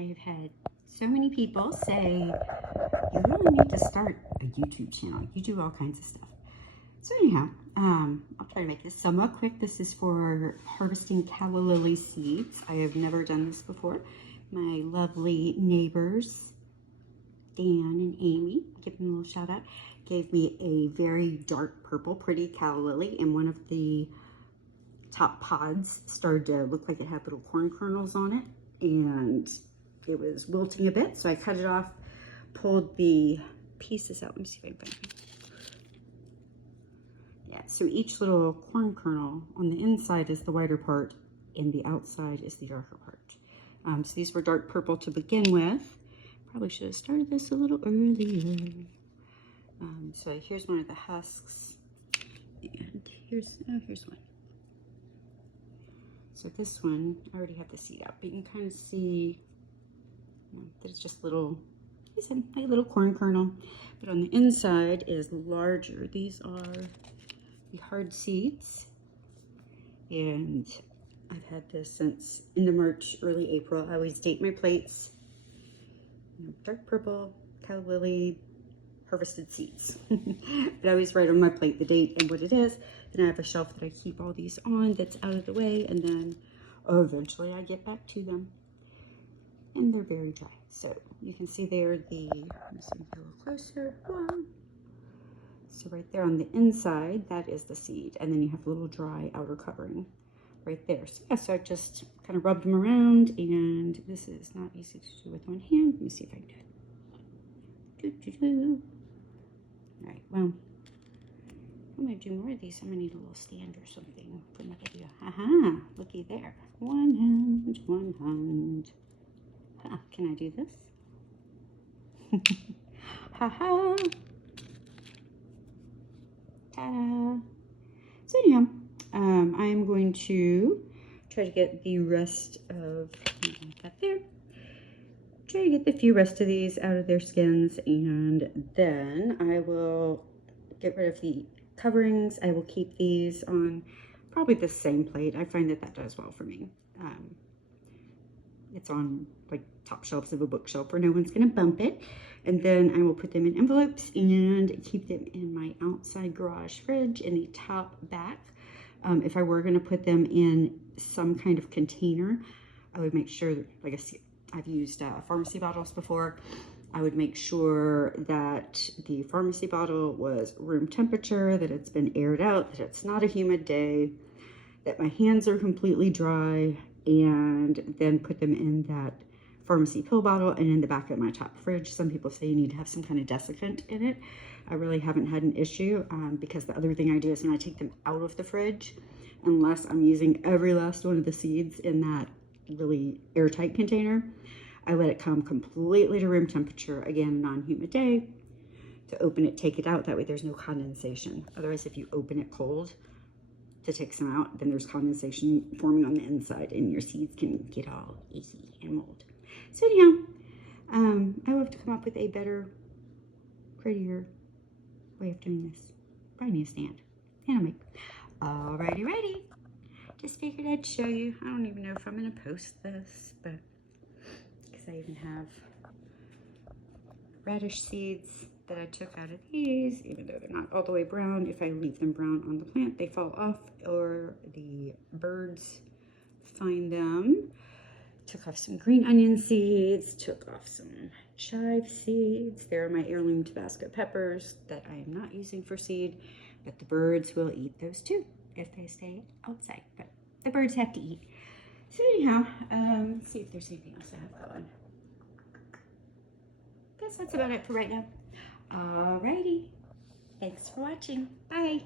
I've had so many people say, you really need to start a YouTube channel. You do all kinds of stuff. So anyhow, I'll try to make this somewhat quick. This is for harvesting Calla Lily seeds. I have never done this before. My lovely neighbors, Dan and Amy, give them a little shout out, gave me a very dark purple, pretty Calla Lily, and one of the top pods started to look like it had little corn kernels on it, and it was wilting a bit, so I cut it off, pulled the pieces out. Let me see if I can find it. Yeah, so each little corn kernel on the inside is the whiter part, and the outside is the darker part. So these were dark purple to begin with. Probably should have started this a little earlier. So here's one of the husks, and here's one. So this one, I already have the seed out, but you can kind of see that it's just little, like a little corn kernel, but on the inside is larger. These are the hard seeds, and I've had this since end of March, early April. I always date my plates. Dark purple, Calla Lily, harvested seeds. But I always write on my plate the date and what it is. Then I have a shelf that I keep all these on that's out of the way, and then eventually I get back to them. And they're very dry. So you can see there the, let me see if I go a little closer. Whoa. So right there on the inside, that is the seed. And then you have a little dry outer covering right there. So yeah, so I just kind of rubbed them around, and this is not easy to do with one hand. Let me see if I can do it. All right, well, I'm gonna do more of these. I'm gonna need a little stand or something for my video. Aha, looky there. One hand, one hand. Huh, can I do this? Haha. Ta-da. So anyhow, I'm going to try to get the rest of that there. Try to get the few rest of these out of their skins, and then I will get rid of the coverings. I will keep these on probably the same plate. I find that does well for me. It's on like top shelves of a bookshelf where no one's gonna bump it. And then I will put them in envelopes and keep them in my outside garage fridge in the top back. If I were gonna put them in some kind of container, I would make sure, like I've used pharmacy bottles before. I would make sure that the pharmacy bottle was room temperature, that it's been aired out, that it's not a humid day, that my hands are completely dry, and then put them in that pharmacy pill bottle and in the back of my top fridge. Some people say you need to have some kind of desiccant in it. I really haven't had an issue because the other thing I do is when I take them out of the fridge, unless I'm using every last one of the seeds in that really airtight container, I let it come completely to room temperature, again, non-humid day, to open it, take it out. That way there's no condensation. Otherwise, if you open it cold to take some out, then there's condensation forming on the inside and your seeds can get all icky and mold. So anyhow, I will have to come up with a better, prettier way of doing this. Probably need a stand and a mic. Alrighty. Just figured I'd show you. I don't even know if I'm gonna post this, but because I even have radish seeds that I took out of these, even though they're not all the way brown. If I leave them brown on the plant, they fall off or the birds find them. Took off some green onion seeds, took off some chive seeds. There are my heirloom Tabasco peppers that I am not using for seed, but the birds will eat those too if they stay outside, but the birds have to eat. So anyhow, let's see if there's anything else I have going. Guess that's about it for right now. Alrighty, thanks for watching. Bye.